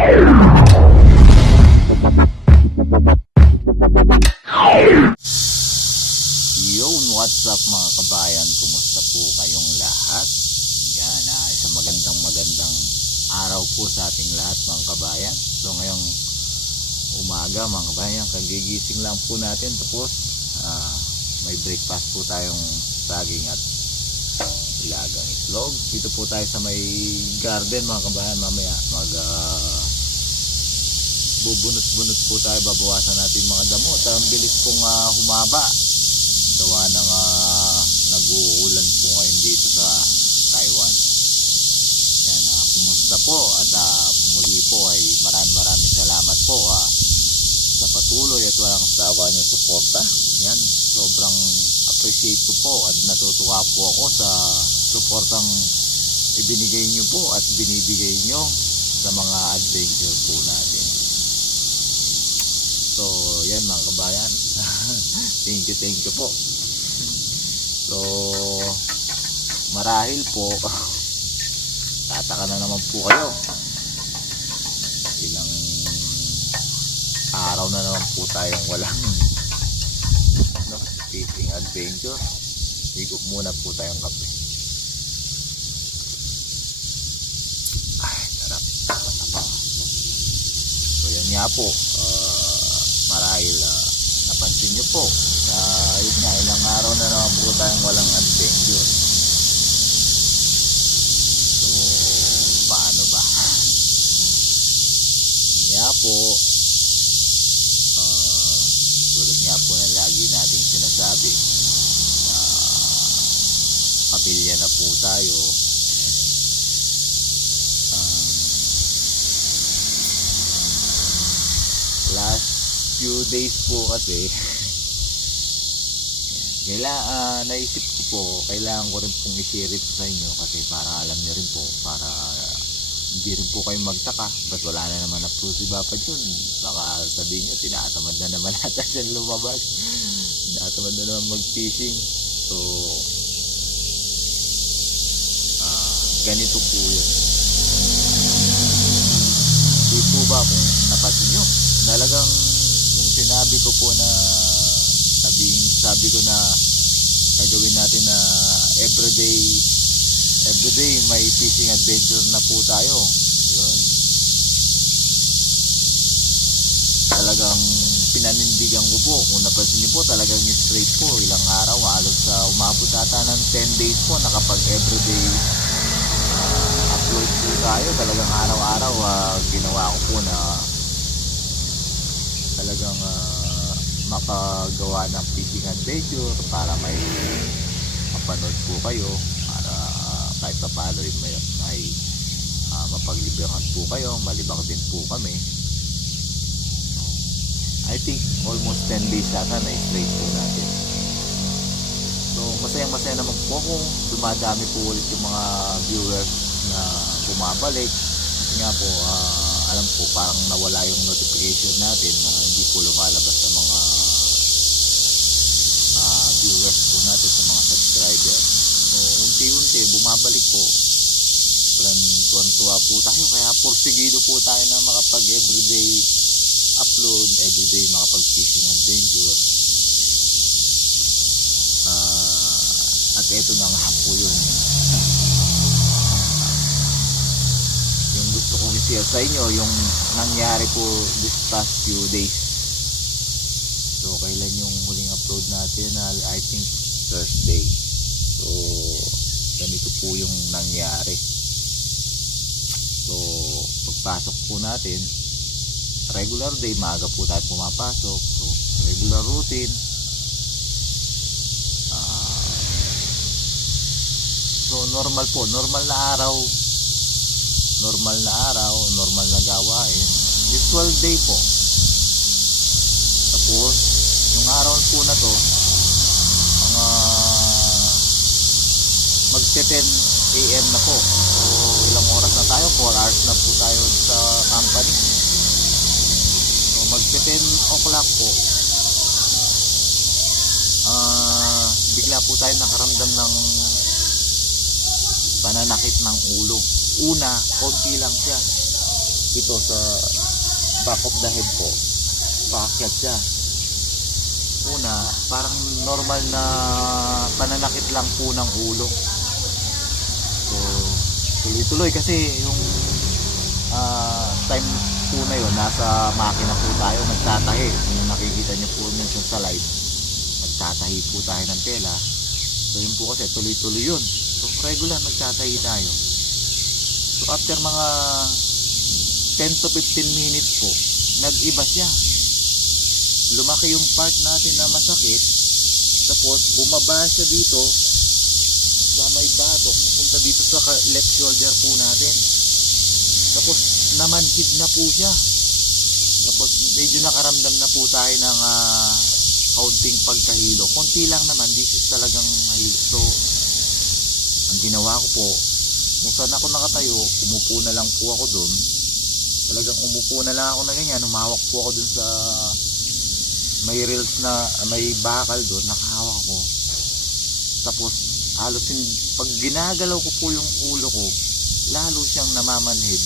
Yun, what's up mga kabayan? Kumusta po kayong lahat? Yan, isang magandang araw po sa ating lahat mga kabayan. So ngayong umaga mga kabayan, kagigising lang po natin. Tapos may breakfast po tayong saging at ilagang itlog. Dito po tayo sa may garden mga kabayan. Mamaya bubunot-bunot po tayo, babawasan natin mga damo at ang bilis pong humaba gawa ng nag-uulan po ngayon dito sa Taiwan. Yan, kumusta po at muli po ay maraming salamat po sa patuloy at walang sawa nyo suporta. Yan, sobrang appreciate ko po at natutuwa po ako sa suportang ibinigay nyo po at binibigay nyo sa mga adventure po natin. So yan mga kabayan, thank you po. So marahil po tataka na naman po kayo, ilang araw na naman po tayong walang fishing adventure. Higop muna po tayong kape. Ay, sarap. So yan nga po, marahil napansin nyo po yun nga, ilang araw na naman po tayong walang adventure. So paano ba? Nga po, tulad nga po na lagi nating sinasabi, kapilya na po tayo. Last few days po kasi naisip ko po, kailangan ko rin pong i-share ito sa inyo kasi para alam nyo rin po, para hindi rin po kayo magtaka ba't wala na naman upload si Papa John. Baka sabihin nyo, tinatamad na naman natin siya lumabas, tinatamad na naman mag-fishing. So ganito po yun. Hindi po ba kung napansin nyo, talagang yung sinabi ko po na sabi ko na gagawin natin na everyday may fishing adventure na po tayo. Yun, talagang pinanindigan ko po. Kung napansin niyo po, talagang straight po, ilang araw, halos umabot ata ng 10 days po nakapag everyday upload po tayo. Talagang araw-araw ginawa ko po na talagang makagawa ng fishing adventure para may mapanood po kayo, para kahit pa paano may mapaglibangan po kayo, malibang din po kami. I think almost 10 days ata na straight po natin. So masaya naman po kung dumadami po ulit yung mga viewers na bumabalik. Kasi nga po, alam po, parang nawala yung notification natin na hindi po lumalabas sa mga viewers po natin, sa mga subscribers. So unti-unti bumabalik po. Tuwan-tuwa po tayo, kaya porsigido po tayo na makapag everyday upload, everyday makapag fishing adventure. At eto na nga po yun, yung gusto kong i-share sa inyo, yung nangyari po this past few days. So kailan yung huling upload natin? I think Thursday. So ganito po yung nangyari. So pagpasok po natin, regular day, maaga po tayo pumapasok. So regular routine. So normal po, normal na araw, normal na gawain, usual day po. Tapos yung araw po na to, mga mag-10 AM na po. So ilang oras na tayo? 4 hours na po tayo sa company. So mag-10 o'clock po, bigla po tayo nakaramdam ng pananakit ng ulo. Una, konti lang siya. ito sa back of the head po, paakyat siya. Una, parang normal na pananakit lang po ng ulo. So, tuloy-tuloy kasi yung time po na yun, nasa makina po tayo, nagtatahi. Kung nakikita nyo po minsan sa live, nagtatahi po tayo ng tela. So yun po kasi, tuloy-tuloy yun. So regular, nagtatahi tayo. So after mga 10 to 15 minutes po, nag-iba siya. Lumaki yung part natin na masakit. Tapos bumaba siya dito sa may batok, pupunta dito sa left shoulder po natin. Tapos namanhid na po siya. Tapos medyo nakaramdam na po tayo ng kaunting pagkahilo. Konti lang naman, this is talagang hilo. So ang ginawa ko po, kung saan ako nakatayo, umupo na lang po ako doon. Talagang umupo na lang ako na ganyan, humawak po ako doon sa may rails na may bakal doon, nakahawak ako. Tapos halos pag ginagalaw ko po yung ulo ko, lalo siyang namamanhid.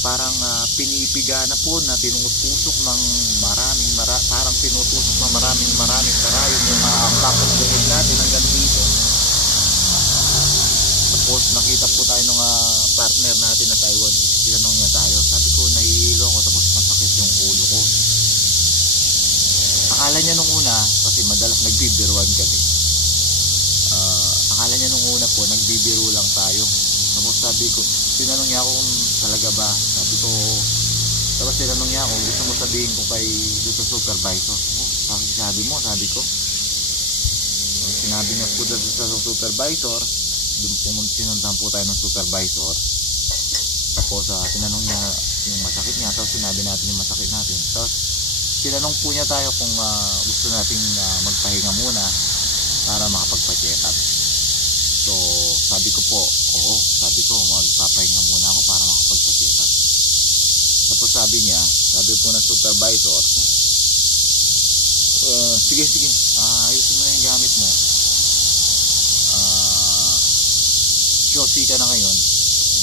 Parang pinipiga na po na tinutusok ng parang tinutusok ng maraming karayom yung back of the head natin hanggang dito. Tapos nakita po tayo ng partner natin na Taiwanese. Tinanong niya tayo, sabi ko nahihilo ako tapos masakit yung ulo ko. Akala niya nung una, kasi madalas nagbibiruan kami, akala niya nung una po nagbibiro lang tayo. Tapos sabi ko, tinanong niya ako kung talaga ba, sabi ko, tapos tinanong niya ako, gusto mo sabihin ko kay doon sa supervisor. Sabi mo, sabi ko. So, sinabi niya po doon sa supervisor, doon sinundan po tayo ng supervisor. Tapos tinanong niya yung masakit niya, tapos sinabi natin yung masakit natin. Tapos tinanong po niya tayo kung gusto nating magpahinga muna para makapagpa-check up. So sabi ko po, oo, sabi ko magpapahinga muna ako para makapagpa-check up. Tapos sabi po ng supervisor, sige, ayusin mo na yung gamit mo. Shosi ka na ngayon,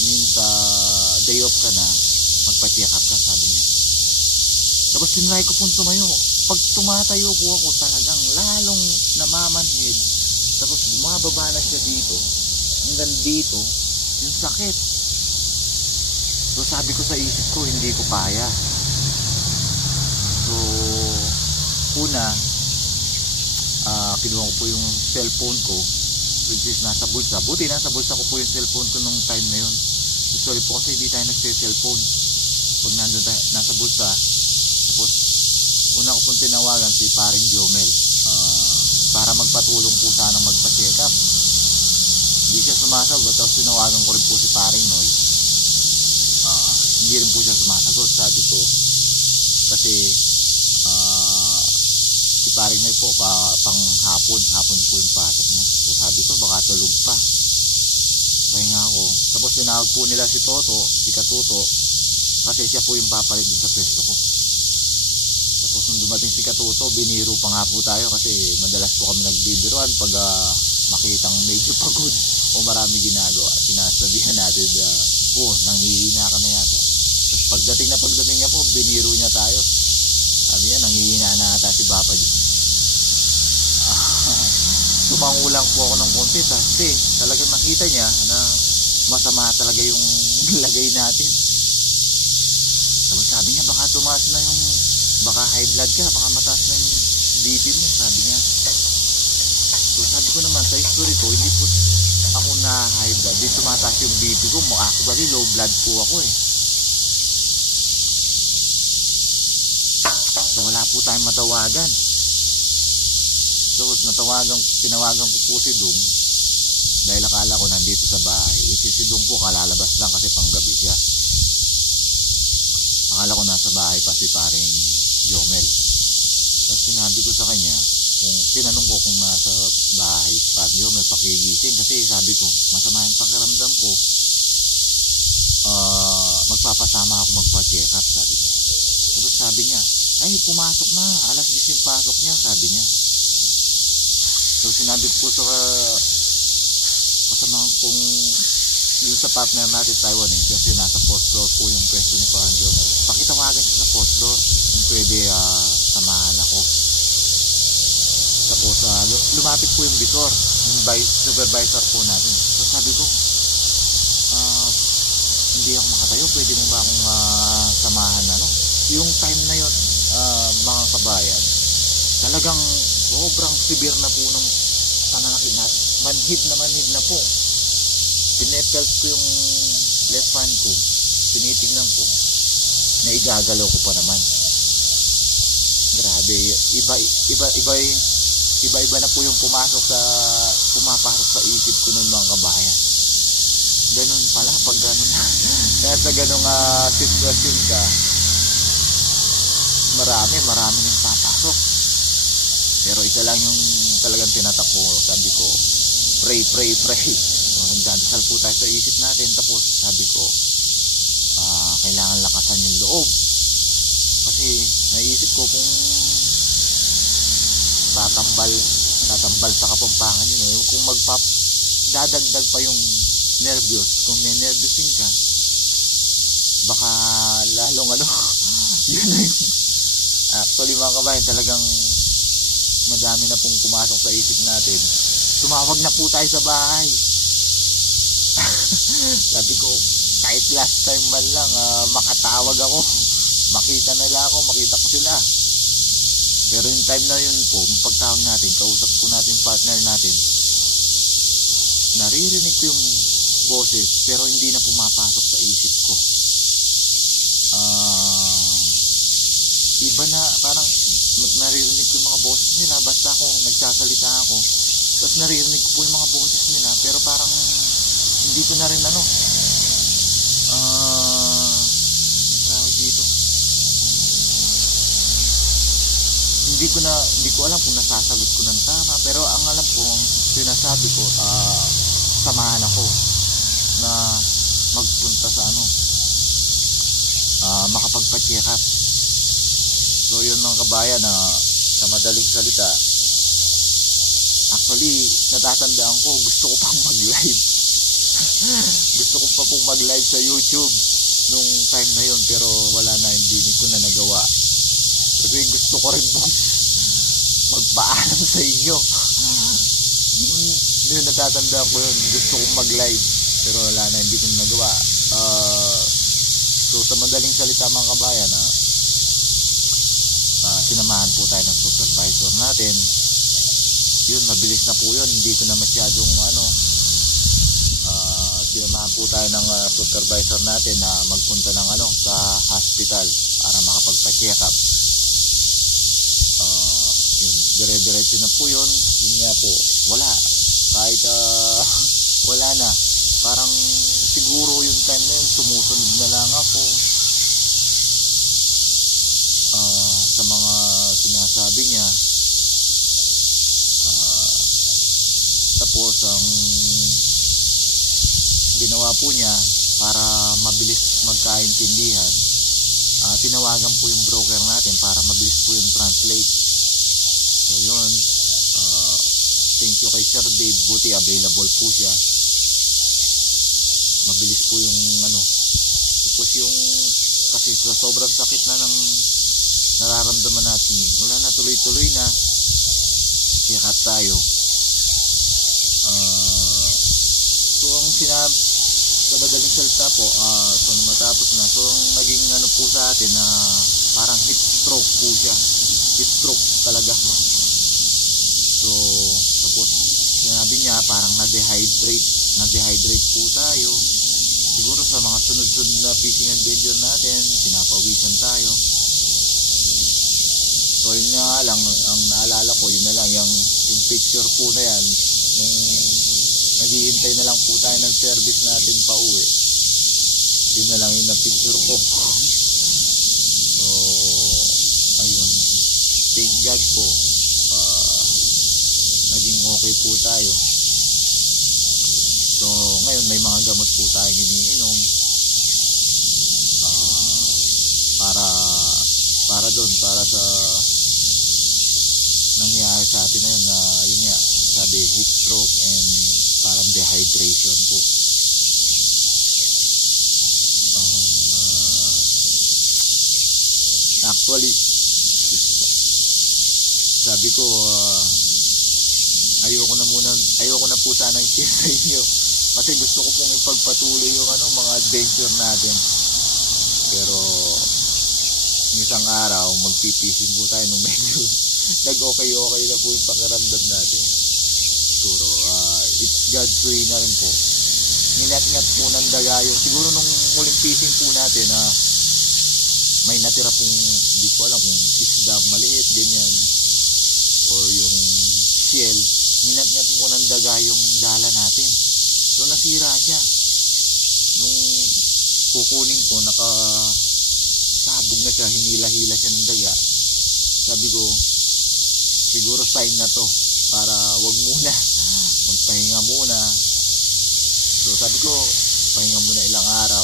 means day off ka na, magpa-check up ka, sabi niya. Tapos tinry ko pong tumayo. Pag tumatayo po ako, talagang lalong namamanhid. Tapos bumababa na siya dito, hanggang dito, yung sakit. So sabi ko sa isip ko, hindi ko kaya. So una, kinuha ko po yung cellphone ko, which is nasa bulsa. Buti nasa bulsa ko po yung cellphone ko nung time na yun. Sorry po kasi hindi tayo nagse-cellphone pag nandun tayo, nasa bulsa. Tapos una ko pong tinawagan si paring Jomel para magpatulong po sana magpa-check up. Hindi siya sumasagot. Tapos tinawagan ko rin po si paring Noy, hindi rin po siya sumasagot. Sabi ko kasi si paring Noy po pang hapon po yung pasok niya. So sabi ko baka tulog pa, pahinga ako. Tapos tinawag po nila si Toto, si Katuto, kasi siya po yung papalit dun sa pwesto ko. Tapos nung dumating si Katuto, biniro pa nga po tayo kasi madalas po kami nagbibiruan pag makitang medyo pagod o marami ginagawa. Sinasabihan natin nanghihina ka na yata. Tapos pagdating niya po, biniro niya tayo. Sabi niya, nanghihina na ata si Papa Diyos. Tumangulang po ako ng konti kasi talagang nakita niya na masama talaga yung lagay natin. Tapos sabi niya, baka tumaas na yung, baka high blood ka, baka mataas na yung BP mo, sabi niya. So sabi ko naman, sa history ko, hindi po ako na high blood, di tumataas yung BP ko. Actually low blood po ako eh. So wala po tayong matawagan. Tapos tinawagan ko po si Dung dahil akala ko nandito sa bahay, which is si Dung po kalalabas lang kasi panggabi siya. Akala ko nasa bahay pa si paring Jomel. Tapos sinabi ko sa kanya, tinanong ko kung nasa bahay si paring Jomel, pakigising kasi sabi ko masama yung pakiramdam ko, magpapasama ako magpa-check up, sabi ko. Tapos sabi niya, ay pumasok na, alas 10 yung pasok niya, sabi niya. So sinabi ko po sa kasamahan kong yung sa partner natin Taiwan kasi nasa 4th floor po yung tinawagan siya sa postdoor kung pwede samahan ako. Tapos lumapit po yung bisor, yung supervisor po natin. So sabi ko, hindi ako makatayo, pwede mo ba akong samahan yung time na yun, mga kabayan, talagang sobrang severe na po ng pananakit natin. Manhid na po. Pinepelt ko yung left hand ko, tinitignan ko na igagalaw ko pa naman. Grabe, iba na po yung pumapasok sa isip ko noon, mga kabayan. Ganun pala pag ganun. Kaya sa ganung sitwasyon ka, marami nang papasok. Pero isa lang yung talagang tinatak ko. Sabi ko, pray. So, nagdadasal po tayo sa isip natin. Tapos sabi ko, kailangan lakasan yung loob. Kasi naisip ko kung tatambal sa Kapampangan yun. Kung dadagdag pa yung nervyos, kung may nervousin ka, baka lalong yun na yung actually, mga kabayan, talagang madami na pong pumasok sa isip natin. Tumawag na po tayo sa bahay. Sabi ko, kahit last time man lang makatawag ako, makita ko sila. Pero yung time na yun po, pagtawag natin, kausap po natin partner natin, naririnig ko yung boses pero hindi na pumapasok sa isip ko. Iba na, parang naririnig ko yung mga boses nila basta ako nagsasalita ako, tapos naririnig ko po yung mga boses nila pero parang hindi ko na rin tawag dito, hindi ko alam kung nasasagot ko ng tama, pero ang alam ko, ang sinasabi ko, samahan ako na magpunta sa makapagpa-check up. So yun, mga kabayan, sa madaling salita, actually natatandaan ko, gusto ko pang mag-live. Gusto ko pa pong mag-live sa YouTube nung time na yun, pero wala na, hindi ko na nagawa. Kasi gusto ko rin pong magpaalam sa inyo. Yun, natatandaan ko yun, gusto kong mag-live, pero wala na, hindi ko na nagawa. So sa madaling salita, mga kabayan, sinamahan po tayo ng supervisor natin. Yun, mabilis na po yun, hindi ko na masyadong sinamahan po tayo ng supervisor natin na magpunta ng sa hospital para makapagpa-check up. Yun, dire-diretso na po yun. Yun nga po, wala, kahit wala na, parang siguro yung time na yun sumusunod na lang ako sa mga sinasabi niya. Tapos ang ginawa po niya para mabilis magkaintindihan, tinawagan po yung broker natin para mabilis po yung translate. So yun, thank you kay Sir Dave, buti available po siya, mabilis po yung tapos yung kasi sa sobrang sakit na ng nararamdaman natin, wala na, tuloy-tuloy na, check up tayo. So ang sinabi sa madaling salita po, so matapos na, so ang naging po sa atin na parang heat stroke po siya, heat stroke talaga. So tapos sinabi niya parang na-dehydrate po tayo. Siguro sa mga sunod-sunod na fishing adventure natin, pinapawisan tayo. So yun nga lang, ang naalala ko, yun na lang, yung picture po na yan, yung naghihintay na lang po tayo ng service natin pa uwi. Yun na lang yung na-picture ko. So ayun, thank God po, naging okay po tayo. So ngayon may mga gamot po tayong iniinom para doon, para sa nangyari sa atin na yun, na yun nga, sabi heat stroke and parang dehydration po. Actually, sabi ko, ayoko na po sana i-share sa inyo. Kasi gusto ko pong ipagpatuloy yung mga adventure natin. Pero, isang araw, magpipisin po tayo nung medyo nag-okay na po yung pakiramdam natin. Siguro, it's God's way na rin po. Nilat-ngat po ng daga yung, siguro nung muling fishing po natin, may natira pong, hindi ko alam kung isda maliit, ganyan, or yung shell, nilat-ngat po ng daga yung dala natin. So, nasira siya. Nung kukunin ko, sabog na siya, hinila-hila siya ng daga. Sabi ko, siguro sign na to para wag muna, magpahinga muna. So sabi ko, pahinga muna ilang araw,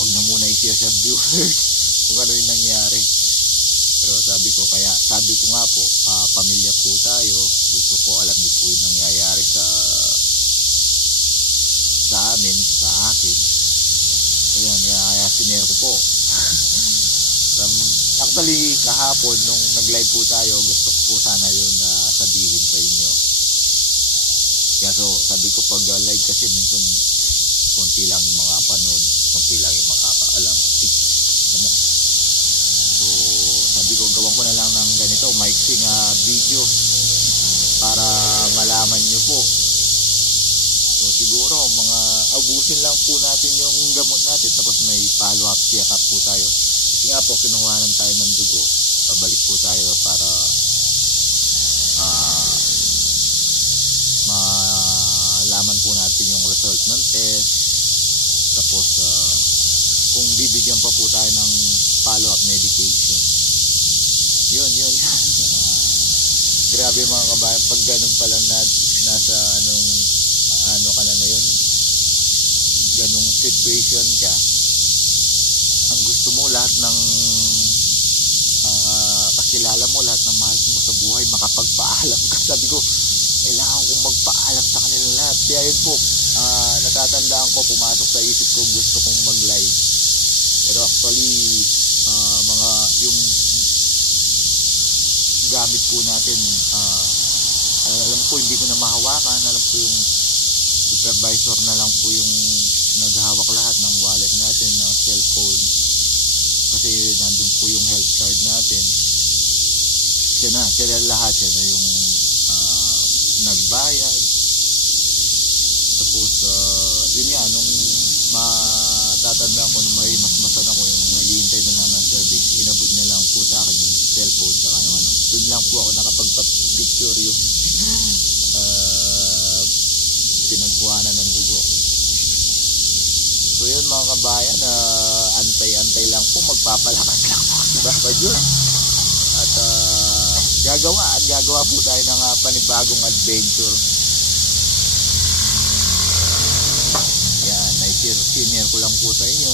wag na muna i-share sa viewers kung ano yung nangyari. Pero sabi ko nga po, pamilya po tayo, gusto ko alam niyo po yung nangyayari sa amin, sa akin. Ayan, kaya sinare ko po. Actually, kahapon, nung nag-live po tayo, gusto ko po sana yun na sabihin sa inyo. Kaya so, sabi ko pag live kasi minsan, konti lang yung mga panood, konti lang yung makakaalam. So, sabi ko, gawan ko na lang ng ganito, maiksing video para malaman nyo po. So siguro abusin lang po natin yung gamot natin, tapos may follow up check up po tayo. Kasi nga po kinuhanan tayo ng dugo, pabalik po tayo para malaman po natin yung result ng test. Tapos kung bibigyan pa po tayo ng follow up medication, yun grabe mga kabayan, pag ganun pa lang nasa ano ka na yun, ganung situation ka, ang gusto mo lahat ng kakilala mo, lahat ng mahal mo sa buhay, makapagpaalam ka. Sabi ko, kailangan kong magpaalam sa kanila lahat. Kaya yun po, natatandaan ko, pumasok sa isip ko, gusto kong mag-live. Pero actually, yung gamit po natin, alam ko hindi ko na mahawakan, alam ko yung supervisor na lang po yung naghahawak lahat ng wallet natin, ng cellphone, kasi nandun po yung health card natin. Siya na lahat, siya na yung nagbayad. Tapos yun nga, nung matatandaan ko, nung may masmasan ako, yung naghihintay na lang ng service, inabot niya lang po sa akin yung cellphone tsaka yung doon lang po ako nakapagpa-picture yung pinagkuhanan ng dugo. So yun mga kabayan, antay-antay lang po, magpapalakas lang po si Papa Jun. At gagawa po tayo ng panibagong adventure. Yan, sinare ko lang po sa inyo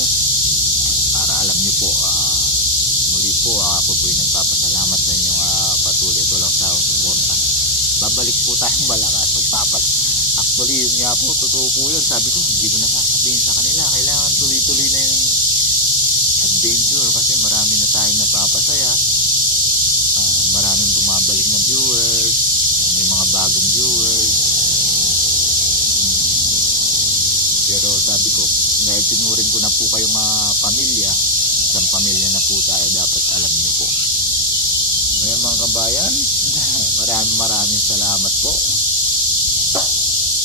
para alam nyo po. Muli po, ako po yung nagpapasalamat sa inyong patuloy. Ito lang sa akong suporta. Babalik po tayong malakas. Actually, yun nga po, totoo po yun. Sabi ko, hindi ko na sasabihin sa kanila. Kailangan tuloy-tuloy na yung adventure kasi marami na tayong napapasaya. Maraming bumabalik na viewers. May mga bagong viewers. Pero sabi ko, dahil tinuring ko na po kayong pamilya, isang pamilya na po tayo, dapat alam nyo po. Ngayon mga kabayan, maraming salamat po.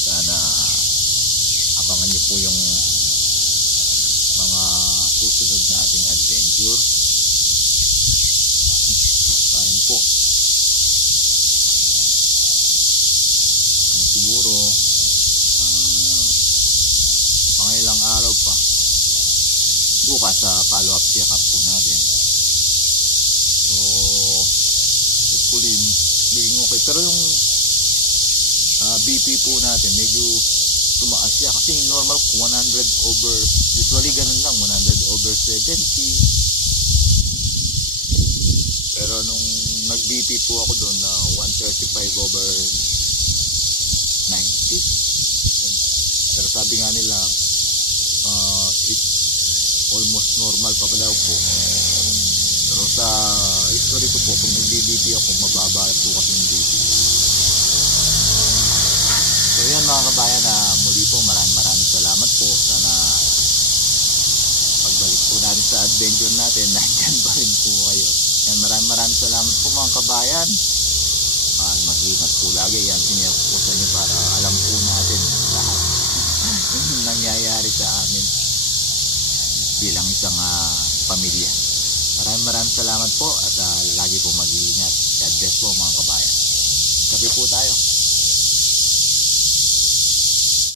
Sana abangan nyo po yung mga susunod nating adventure. Kain po. Siguro mga ilang araw pa, bukas sa follow up check up po natin. So hopefully maging okay. Pero yung BP po natin medyo tumaas siya kasi normal 100 over, usually ganun lang, 100/70. Pero nung nag BP po ako doon na 135/90. Pero sabi nga nila it's almost normal pa daw po. Pero sa history ko po, pag nag-DDT ako, mababa po kasi yung DDT. So yan mga kabayan, muli po maraming salamat po. Sana pagbalik po natin sa adventure natin, nandyan pa rin po kayo. Yan, maraming salamat po mga kabayan. Mag-ingat po lagi. Yan, sinya po sa inyo para alam po natin lahat yung nangyayari sa amin bilang isang pamilya. Maraming salamat po at lagi po mag-iingat. God bless po mga kabayan. Kape po tayo.